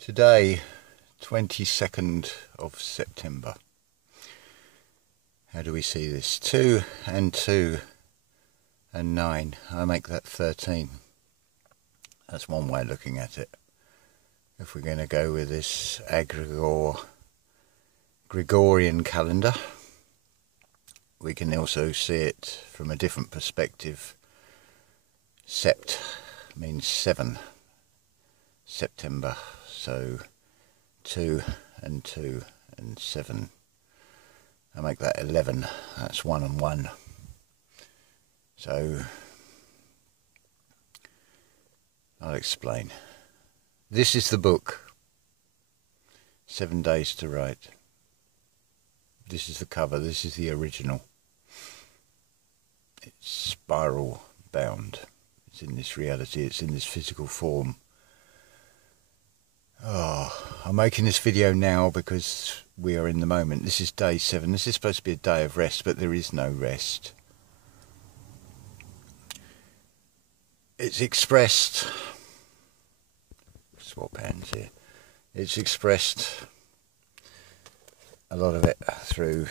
Today, 22nd of September. How do we see this? 2 and 2 and 9. I make that 13. That's one way of looking at it. If we're going to go with this Gregorian calendar, we can also see it from a different perspective. Sept means 7. September. So 2 and 2 and 7. I make that 11. That's 1 and 1. So I'll explain. This is the book, 7 Days to Write. This is the cover. This is the original. It's spiral bound. It's in this reality. It's in this physical form. I'm making this video now because we are in the moment. This is day 7. This is supposed to be a day of rest, but there is no rest. It's expressed... Swap hands here. It's expressed, a lot of it, through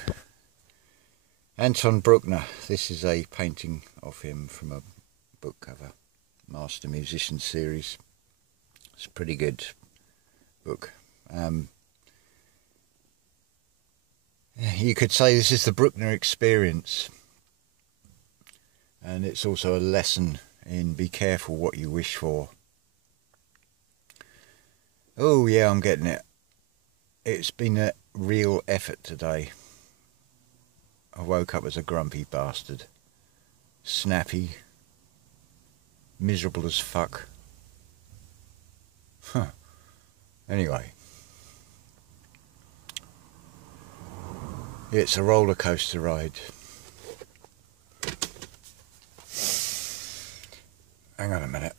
Anton Bruckner. This is a painting of him from a book cover. Master Musician series. It's a pretty good book. You could say this is the Bruckner experience, and it's also a lesson in be careful what you wish for. Oh yeah, I'm getting it. It's been a real effort today. I woke up as a grumpy bastard, snappy, miserable as fuck. Anyway, it's a roller coaster ride. Hang on a minute.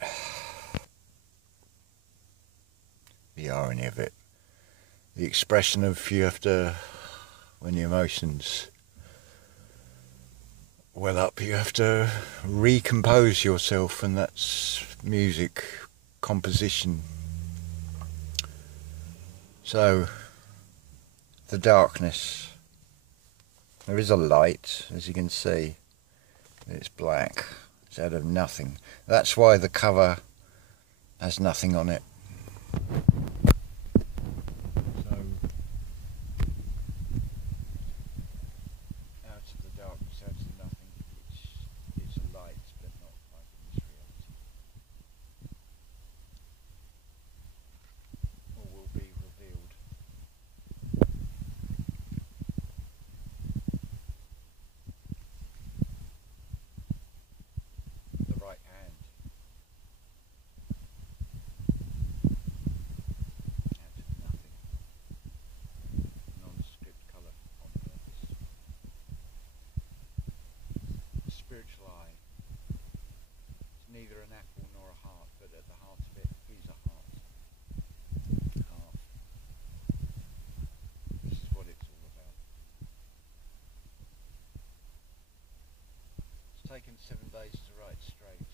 The irony of it. The expression of you have to, when the emotions well up, you have to recompose yourself, and that's music, composition. So, the darkness. There is a light, as you can see. It's black. It's out of nothing. That's why the cover has nothing on it. So, out of the darkness, out of nothing, it's a light, but not like in this reality. Or will be revealed. The right hand. Out of nothing. Nondescript colour on purpose. The spiritual eye. It's neither an apple nor a heart, but at the heart of it is a heart. Heart. This is what it's all about. It's taken 7 days to write straight.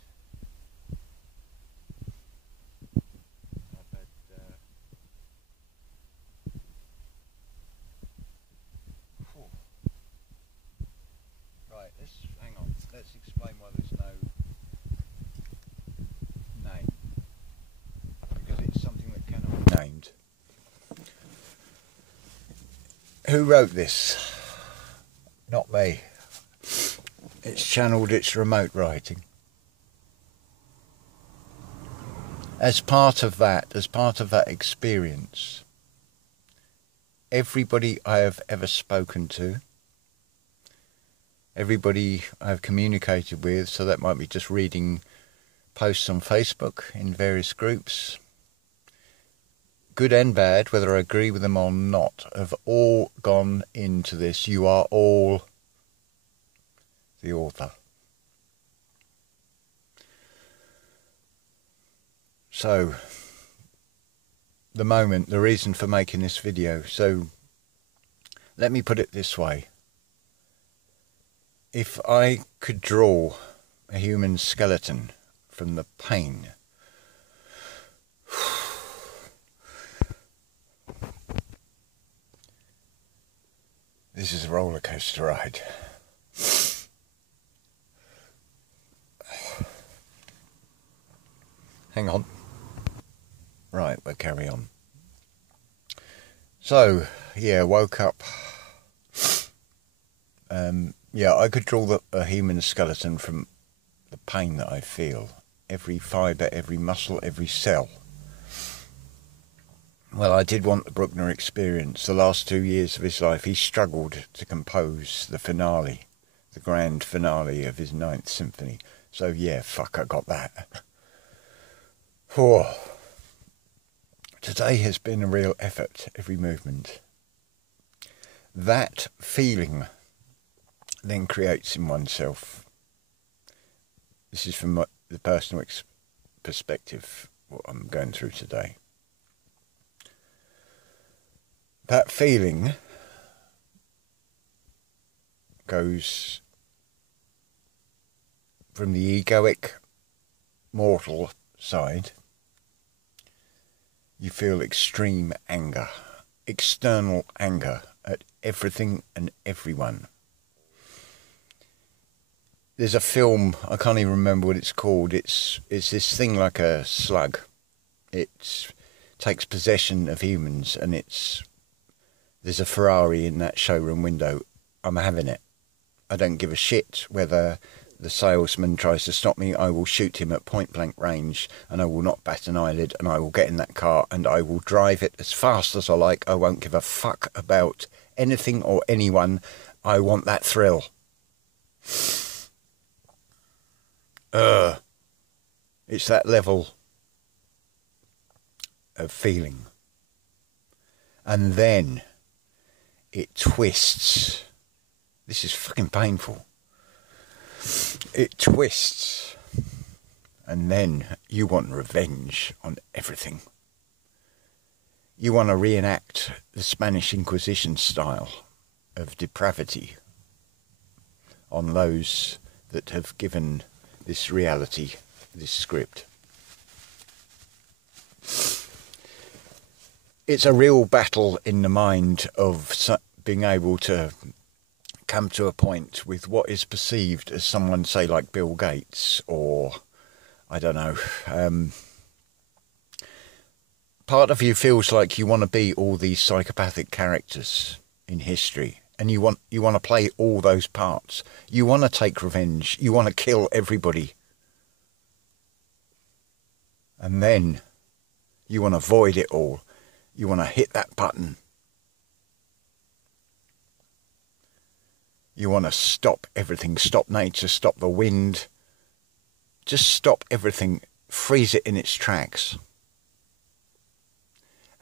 I've had right, hang on. Let's explain why there's no name. Because it's something that cannot be named. Who wrote this? Not me. It's channeled its remote writing. As part of that experience, everybody I have ever spoken to, everybody I've communicated with, so that might be just reading posts on Facebook in various groups, good and bad, whether I agree with them or not, have all gone into this. You are all the author. So, the moment, the reason for making this video. So, let me put it this way. If I could draw a human skeleton from the pain This is a roller coaster ride. Hang on. Right, we'll carry on. So, yeah, woke up. I could draw a human skeleton from the pain that I feel. Every fibre, every muscle, every cell. Well, I did want the Bruckner experience. The last 2 years of his life, he struggled to compose the finale, the grand finale of his 9th Symphony. So, yeah, fuck, I got that. Today has been a real effort, every movement. That feeling then creates in oneself. This is from the personal perspective, what I'm going through today. That feeling goes from the egoic, mortal side. You feel extreme anger, external anger at everything and everyone. There's a film, I can't even remember what it's called. It's this thing like a slug. It takes possession of humans, and there's a Ferrari in that showroom window. I'm having it. I don't give a shit whether the salesman tries to stop me. I will shoot him at point blank range, and I will not bat an eyelid, and I will get in that car and I will drive it as fast as I like. I won't give a fuck about anything or anyone. I want that thrill. It's that level of feeling. And then it twists. This is fucking painful. It twists. And then you want revenge on everything. You want to reenact the Spanish Inquisition style of depravity on those that have given this reality, this script. It's a real battle in the mind of being able to come to a point with what is perceived as someone, say, like Bill Gates, or, I don't know, part of you feels like you want to be all these psychopathic characters in history. And you want to play all those parts. You want to take revenge. You want to kill everybody. And then you want to avoid it all. You want to hit that button. You want to stop everything. Stop nature. Stop the wind. Just stop everything. Freeze it in its tracks.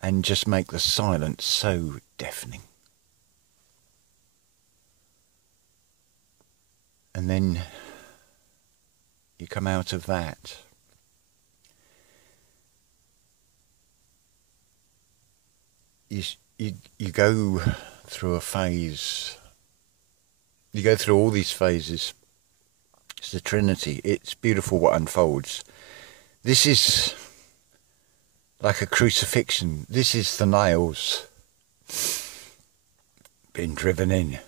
And just make the silence so deafening. And then you come out of that. You go through a phase. You go through all these phases. It's the Trinity. It's beautiful what unfolds. This is like a crucifixion. This is the nails being driven in.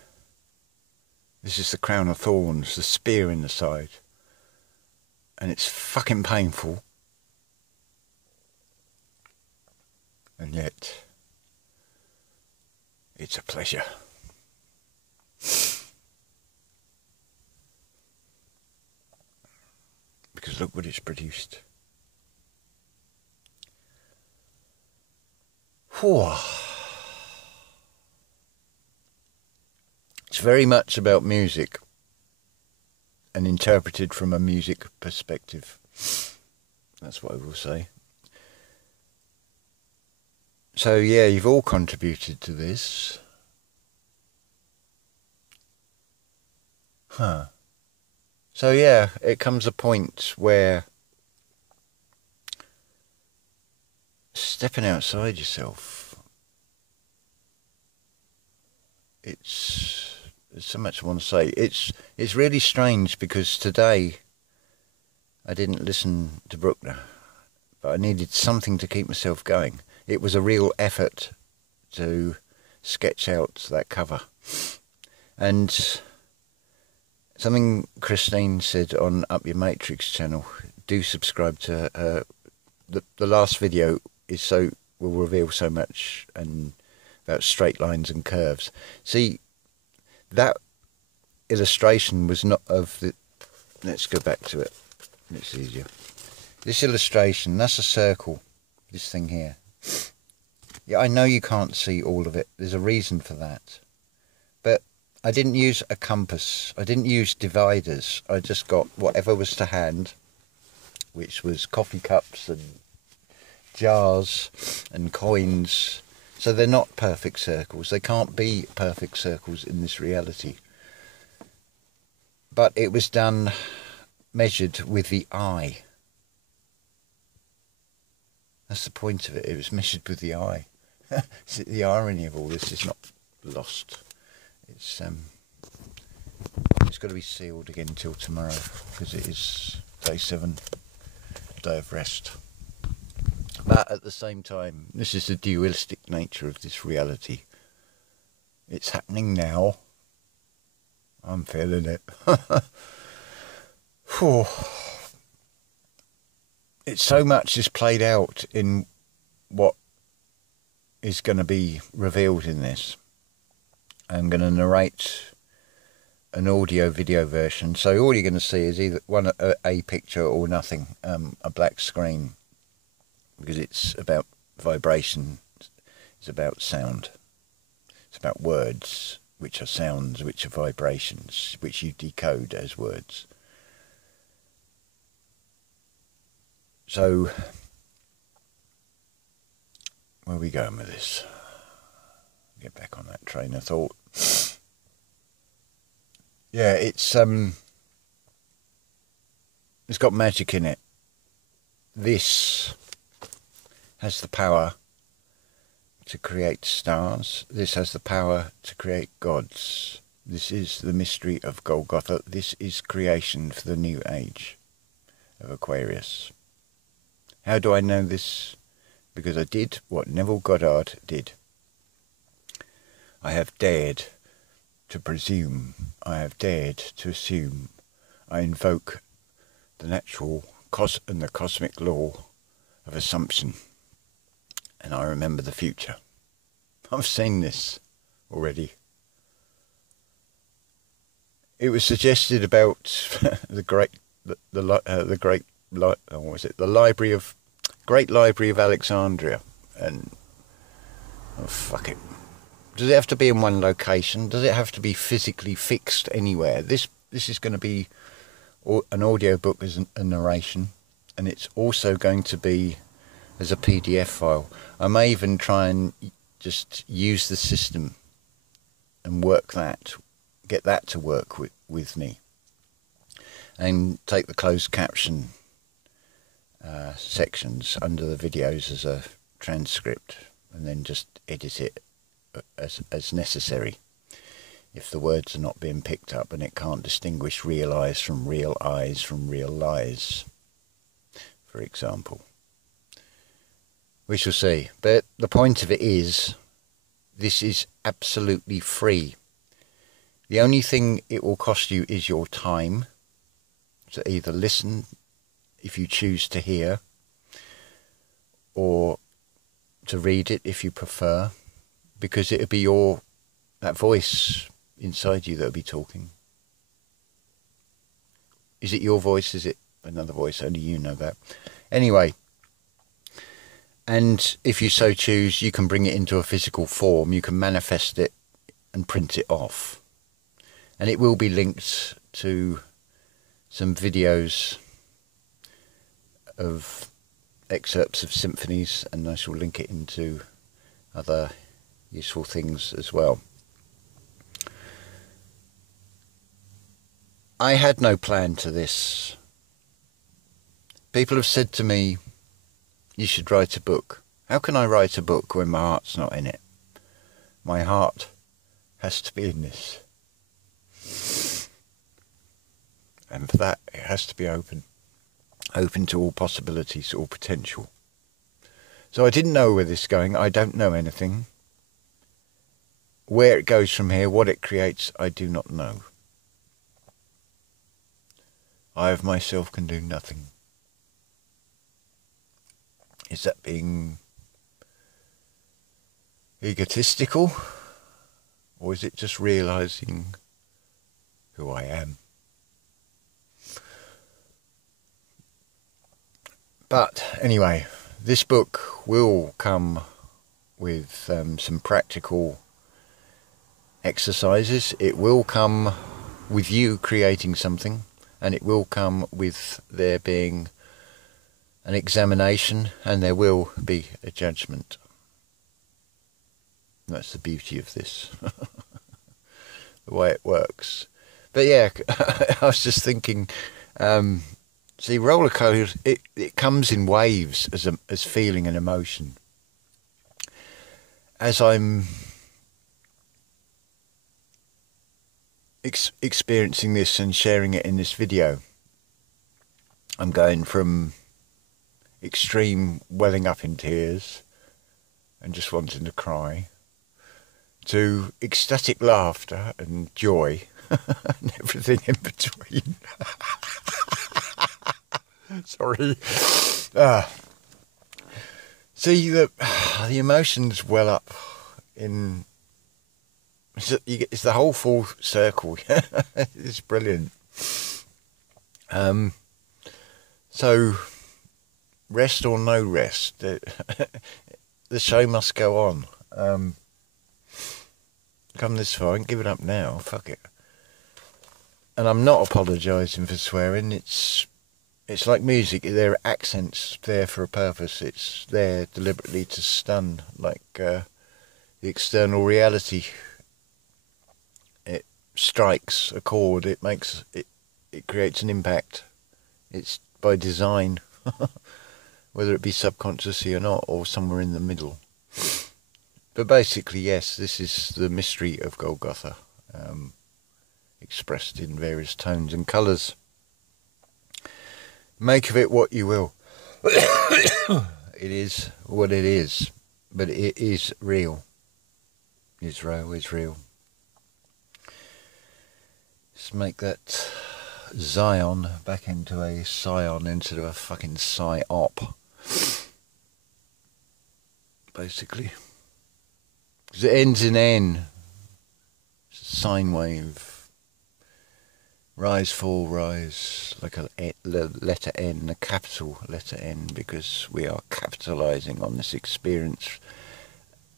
This is the crown of thorns, the spear in the side. And it's fucking painful. And yet, it's a pleasure. Because look what it's produced. Whew. It's very much about music and interpreted from a music perspective. That's what I will say. So yeah, you've all contributed to this. So yeah, it comes a point where stepping outside yourself, there's so much I want to say. It's really strange because today I didn't listen to Bruckner, but I needed something to keep myself going. It was a real effort to sketch out that cover. And something Christine said on Up Your Matrix channel, do subscribe to her. The last video will reveal so much and about straight lines and curves. See, that illustration was not of the... Let's go back to it. It's easier. This illustration, that's a circle. This thing here. Yeah, I know you can't see all of it. There's a reason for that. But I didn't use a compass. I didn't use dividers. I just got whatever was to hand, which was coffee cups and jars and coins. So they're not perfect circles. They can't be perfect circles in this reality. But it was done, measured with the eye. That's the point of it. It was measured with the eye. The irony of all this is not lost. It's got to be sealed again till tomorrow, because it is day 7, day of rest. But at the same time, this is the dualistic nature of this reality. It's happening now. I'm feeling it. It's so much is played out in what is going to be revealed in this. I'm going to narrate an audio video version, so all you're going to see is either a picture or nothing, a black screen, because it's about vibration, it's about sound, it's about words, which are sounds, which are vibrations, which you decode as words. So, where are we going with this? Get back on that train of thought. Yeah, it's got magic in it. This has the power to create stars. This has the power to create gods. This is the mystery of Golgotha. This is creation for the new age of Aquarius. How do I know this? Because I did what Neville Goddard did. I have dared to presume. I have dared to assume. I invoke the natural and the cosmic law of assumption. And I remember the future. I've seen this already. It was suggested about the Great Library of Alexandria, and oh, fuck it. Does it have to be in one location? Does it have to be physically fixed anywhere? This is going to be an audio book as a narration, and it's also going to be as a PDF file. I may even try and just use the system and get that to work with me, and take the closed caption sections under the videos as a transcript, and then just edit it as necessary if the words are not being picked up and it can't distinguish real eyes from real eyes from real lies, for example. We shall see. But the point of it is, this is absolutely free. The only thing it will cost you is your time to either listen if you choose to hear, or to read it if you prefer, because it'll be that voice inside you that'll be talking. Is it your voice? Is it another voice? Only you know that. Anyway, and if you so choose, you can bring it into a physical form. You can manifest it and print it off. And it will be linked to some videos of excerpts of symphonies, and I shall link it into other useful things as well. I had no plan to this. People have said to me, you should write a book. How can I write a book when my heart's not in it? My heart has to be in this. And for that, it has to be open to all possibilities, all potential. So I didn't know where this is going. I don't know anything. Where it goes from here, what it creates, I do not know. I of myself can do nothing. Is that being egotistical? Or is it just realising who I am? But anyway, this book will come with some practical exercises. It will come with you creating something, and it will come with there being an examination, and there will be a judgment. That's the beauty of this, the way it works. But yeah, I was just thinking, see, roller coasters, it comes in waves as feeling and emotion. As I'm experiencing this and sharing it in this video, I'm going from extreme welling up in tears and just wanting to cry to ecstatic laughter and joy and everything in between. Sorry. See, the emotions well up in... It's the whole full circle. It's brilliant. So, rest or no rest, the show must go on. Come this far and give it up now. Fuck it. And I'm not apologising for swearing. It's like music. There are accents there for a purpose. It's there deliberately to stun, like the external reality. It strikes a chord. It makes it. It creates an impact. It's by design, whether it be subconsciously or not, or somewhere in the middle. But basically, yes, this is the mystery of Golgotha, expressed in various tones and colours. Make of it what you will. It is what it is, but it is real. Israel is real. Let's make that Zion back into a Scion instead of a fucking Psy-op. Basically. Because it ends in N. It's a sine wave. Rise, fall, rise. Like a letter N, a capital letter N, because we are capitalising on this experience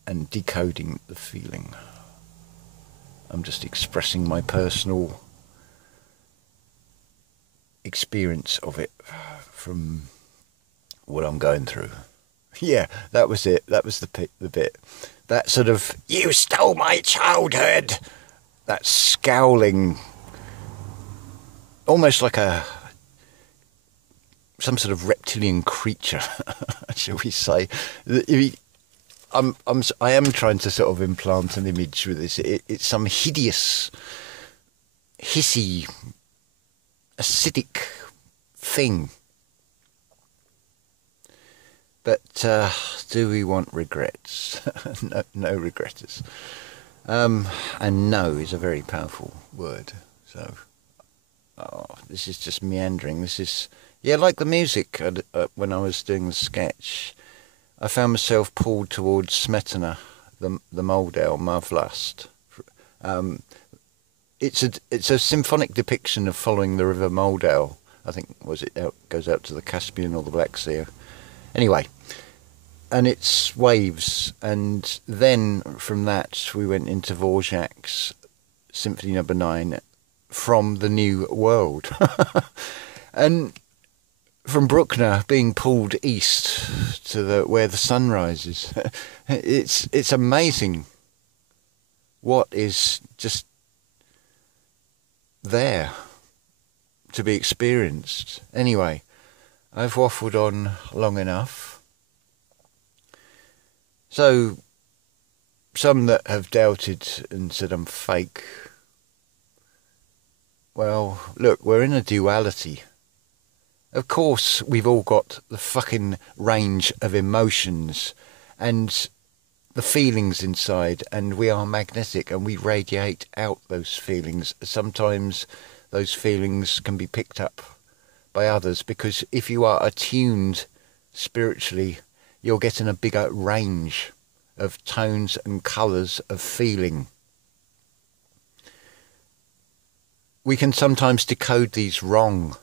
and decoding the feeling. I'm just expressing my personal experience of it from what I'm going through. Yeah, that was it. That was the bit. That sort of, you stole my childhood. That scowling, almost like some sort of reptilian creature, shall we say. I am trying to sort of implant an image with this. It's some hideous, hissy, acidic thing. But do we want regrets? No regretters. And no is a very powerful word. So, this is just meandering. This is, yeah, like the music. When I was doing the sketch, I found myself pulled towards Smetana, the Moldau, Muffled. It's a symphonic depiction of following the river Moldau. I think goes out to the Caspian or the Black Sea. Anyway, and it's waves, and then from that we went into Dvorak's Symphony No. 9, From the New World. And from Bruckner being pulled east to where the sun rises. It's amazing what is just there to be experienced. Anyway, I've waffled on long enough. So, some that have doubted and said I'm fake, well, look, we're in a duality. Of course, we've all got the fucking range of emotions, and the feelings inside, and we are magnetic and we radiate out those feelings. Sometimes those feelings can be picked up by others, because if you are attuned spiritually, you're getting a bigger range of tones and colours of feeling. We can sometimes decode these wrong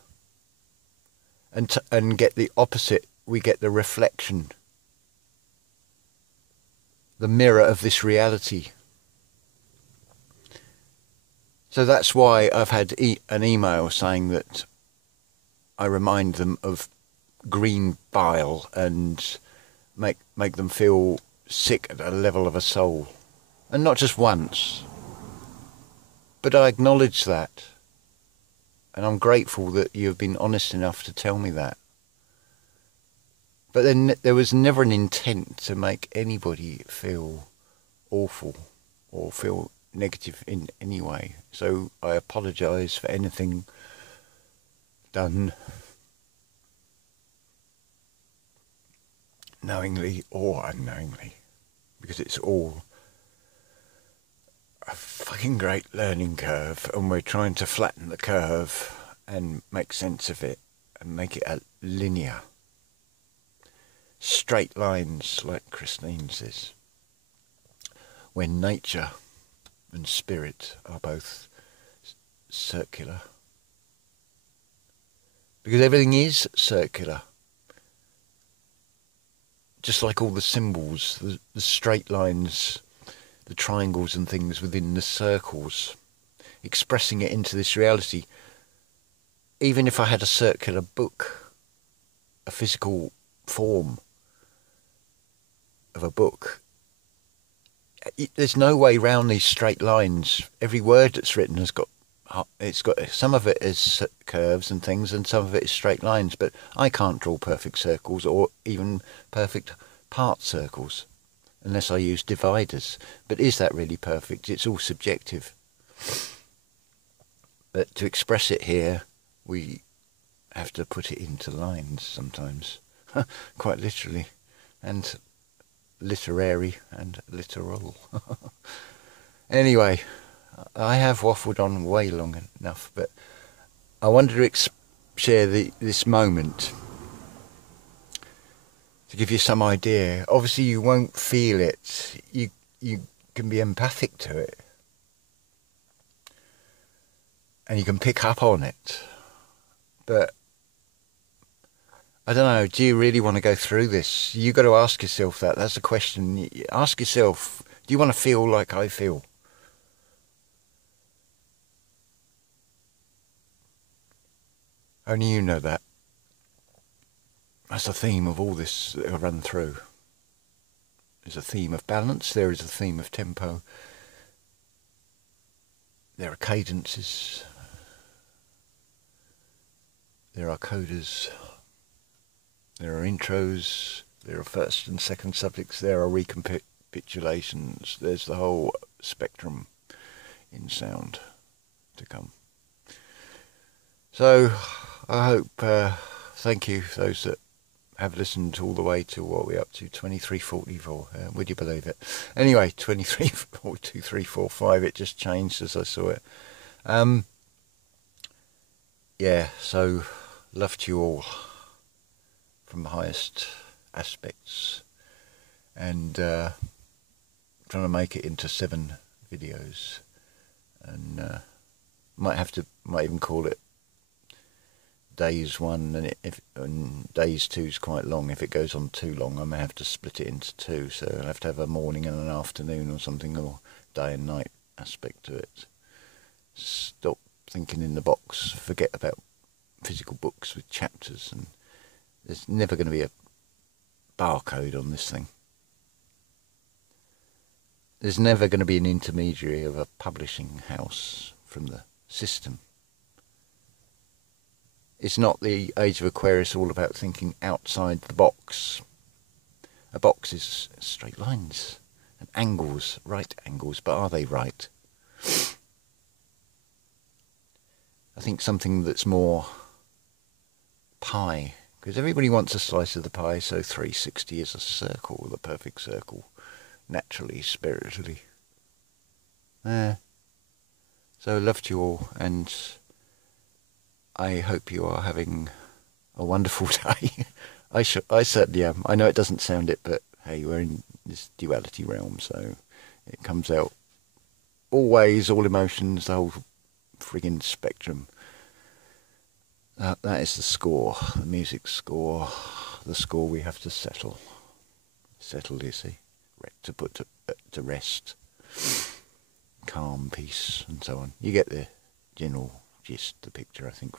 and get the opposite. We get the reflection, the mirror of this reality. So that's why I've had an email saying that I remind them of green bile and make them feel sick at a level of a soul. And not just once. But I acknowledge that. And I'm grateful that you've been honest enough to tell me that. But then there was never an intent to make anybody feel awful or feel negative in any way. So I apologise for anything done knowingly or unknowingly, because it's all a fucking great learning curve, and we're trying to flatten the curve and make sense of it and make it a linear, straight lines, like Christine says, when nature and spirit are both circular. Because everything is circular. Just like all the symbols, the straight lines, the triangles and things within the circles, expressing it into this reality. Even if I had a circular book, a physical form of a book, there's no way round these straight lines. Every word that's written has got, some of it is curves and things, and some of it is straight lines, but I can't draw perfect circles or even perfect part circles unless I use dividers. But is that really perfect? It's all subjective. But to express it here, we have to put it into lines sometimes, quite literally, and literary and literal. Anyway, I have waffled on way long enough, but I wanted to share this moment to give you some idea. Obviously you won't feel it, you can be empathic to it, and you can pick up on it, but I don't know, do you really want to go through this? You've got to ask yourself that. That's the question. Ask yourself, do you want to feel like I feel? Only you know that. That's the theme of all this that I run through. There's a theme of balance, there is a theme of tempo, there are cadences, there are codas, there are intros, there are first and second subjects, there are recapitulations, there's the whole spectrum in sound to come. So I hope, thank you those that have listened all the way to what we're up to, 23:44. Would you believe it? Anyway, 23:42, it just changed as I saw it. Yeah, so love to you all from the highest aspects, and trying to make it into 7 videos, and might even call it days 1, and days 2 is quite long. If it goes on too long, I may have to split it into 2, so I'll have to have a morning and an afternoon or something, or day and night aspect to it. Stop thinking in the box, forget about physical books with chapters, and there's never going to be a barcode on this thing. There's never going to be an intermediary of a publishing house from the system. It's not the age of Aquarius all about thinking outside the box. A box is straight lines and angles, right angles, but are they right? I think something that's more pie, because everybody wants a slice of the pie, so 360 is a circle, the perfect circle. naturally, spiritually. So love to you all, and I hope you are having a wonderful day. I certainly am. I know it doesn't sound it, but hey, we're in this duality realm, so it comes out always, all emotions, the whole friggin' spectrum. That is the score, the music score, the score we have to settle. Settle, you see, to put to rest, calm, peace, and so on. You get the general gist, the picture, I think.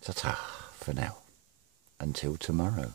Ta-ta for now. Until tomorrow.